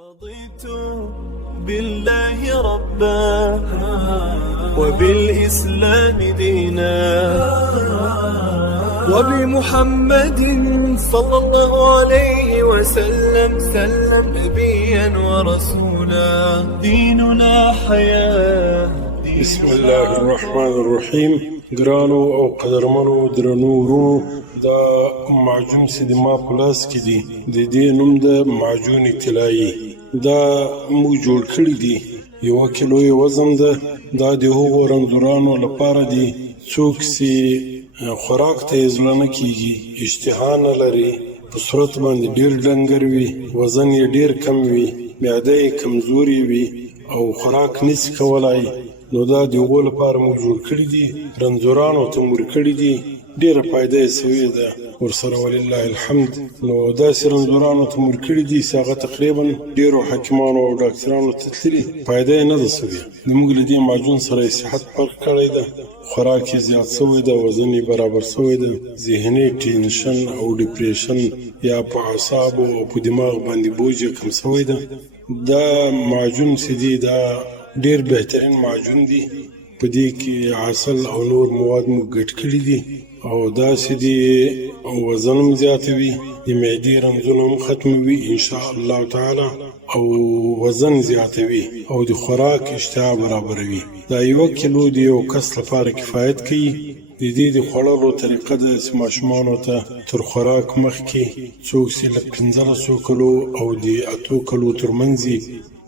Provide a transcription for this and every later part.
رضيت بالله ربا وبالإسلام دينا وبمحمد صلى الله عليه وسلم نبيا ورسولا ديننا حياة. بسم الله الرحمن الرحیم. ګرانو او قدرمنو درنو ورونو، دا معجون چې د ما په لاس کې دي د دې نوم د معجون طلایي. دا موږ جوړ کړي دي، 1 کیلو یې وزن ده. دا د هغو رنځورانو لپاره دي څوک چې خوراک ته یې زړه نه کېږي، اشتها نه لري، په صورت باندې ډېر ډنګر وي، وزن یې ډېر کم وي، معده یې کمزوري وي او خوراک نشي کولای. نو دا د هغو لپاره موږ جوړ کړي دي، رنځورانو ته مو ورکړي دي، ډېره فایده یې سوې ده ورسره ولله الحمد. نو داسې رنځورانو ته مو ورکړي دي چې هغه تقریبا ډېرو حکیمانو او ډاکټرانو ته تللي، فایده یې نه ده سوې. زموږ له دې معجون سره یې صحت فرق کړی ده، خوراک یې زیات سوی ده، وزن یې برابر سوی ده، ذهني ټینشن او ډیپریشن یا په اعصابو او په دماغ باندې بوج یې کم سوی ده. دا معجون چې دی دا ډیر بهترین معجون دی، په دې کې عسل او نور مواد مو ګډ کړي دي او داسې دي وزن هم زیاتوي، د معدې رنځونه هم ختموي ان شاء الله تعالی، او وزن زیاتوي او د خوراک اشتها برابروي. دا 1 کیلو د یو کس لپاره کفایت کوي. د دې د خوړلو طریقه ده چې ماشومانو ته تر خوراک مخکې څوک چې له 15 کلو او د 8 کلو ترمنځ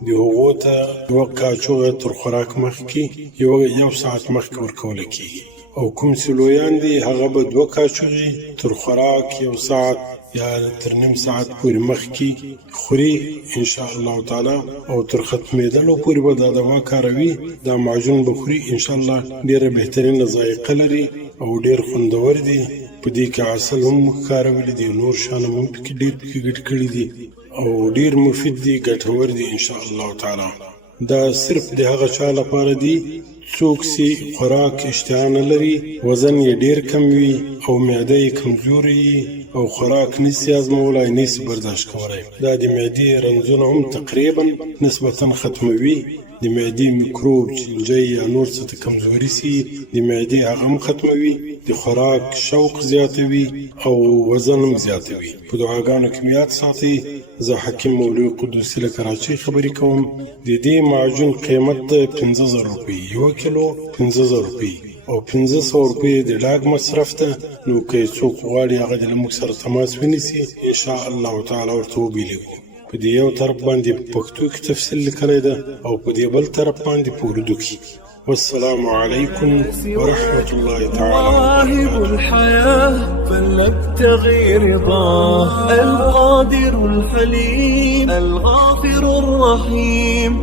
د هغو ته 1 کاچوغه تر خوراک مخکې 1 ساعت مخکې ورکول کېږي، او کوم چې لویان دي هغه به 2 کاچوغې تر خوراک 1 ساعت یا تر نیم ساعت پورې مخکې خوري ان شاء الله تعالی، او تر ختمېدلو پورې به دا دوا کاروي. دا معجون به خوري ان شاء الله. ډېره بهترینه ذایقه لري او ډېر خوندور دي. په دې کې عسل هم کارولي دي، نور شیان هم پکې ډېر ګډ کړي دي او ډېر مفید دي، ګټور دي ان شاء الله تعالی. دا صرف د هغه چا لپاره دي څوک چې خوراک اشتها نه لري، وزن یې ډېر کم وي او معده یې کمزوري وي او خوراک نشي هضمولی، نشي برداشت کولی. دا د معدې رنځونه هم تقریبا نسبتا ختموي. د معدې میکروب چینجی یا نور څه ته کمزوري سي، د معدې هغه هم ختموي، د خوراک شوق زیاتوي او وزن هم زیاتوي. په دعاګانو کې مې یاد ساتئ. زه حکیم مولوي قدوسي له کراچۍ خبرې کوم. د دې معجون قیمت ده 50,000 روپۍ، 1 کیلو 50,000 روپۍ، او 500 روپۍ د ډاګ مصرف ده. نو که څوک غواړي هغه د موږ سره تماس ونیسي ان شاء الله تعالی ورته وبېلېږو. په دې یو طرف باندې په پښتو کې تفصیل لیکلی ده او په دې بل طرف باندې په اردو کې. والسلام عليكم ورحمة الله تعالى واهب الحياة فلنبتغي رضاه القادر الحليم الغافر الرحيم.